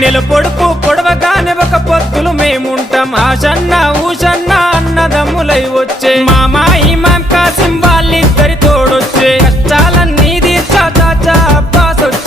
నెల పొడుపు పొడవగానే ఒక పొత్తులు మేముంటాం ఆషన్న ఊషన్న అన్నదమ్ములై వచ్చే మామా ఇమాం కాసిం వాళ్ళిద్దరి తోడొచ్చే కష్టాలన్నీ తీర్చా చాచా అబ్బాస్ వచ్చే